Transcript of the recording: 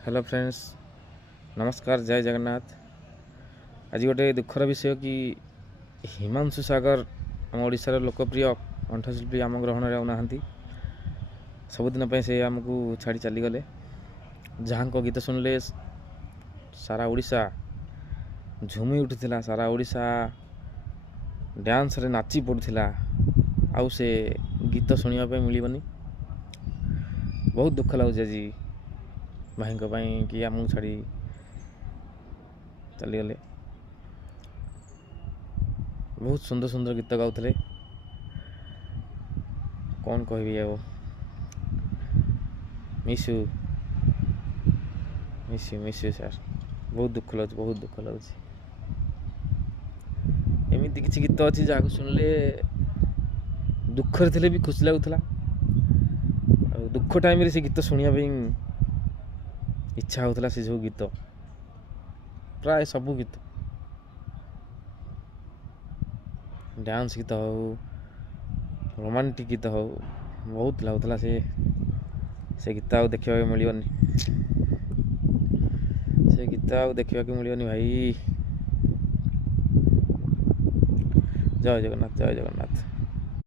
Hello friends, नमस्कार, जय जगन्नाथ। आज गोटे दुखर विषय कि हिमांशु सागर आम ओडिशार लोकप्रिय कंठशिल्पी आम ग्रहण आउना सबुदिन से आमको छाड़ी चलीगले। जहाँ गीत शुणिले सारा ओडिशा झुमी उठुला, सारा ओडिशा डांस रे नाची पड़ुला। आउ से गीत शुणापी मिलबनी। बहुत दुख लगुच आज भाई कि आमको छाड़ी चलीगले। बहुत सुंदर सुंदर गीत गाउले। कौन कहबी अब, मिसू सर। बहुत दुख लगुच, बहुत दुख लगुच। एमती किसी गीत अच्छी जहाँ शुणिले दुखरे थे भी खुशी लगुला। दुख टाइम से गीत शुणा इच्छा होता। से सब गीत प्राय सबू गीत, डांस गीत हो, रोमांटिक गीत हो, बहुत लगुला। से गीत आउ देखा मिलनी, से गीत आउ देखा मिलनी भाई। जय जगन्नाथ, जय जगन्नाथ।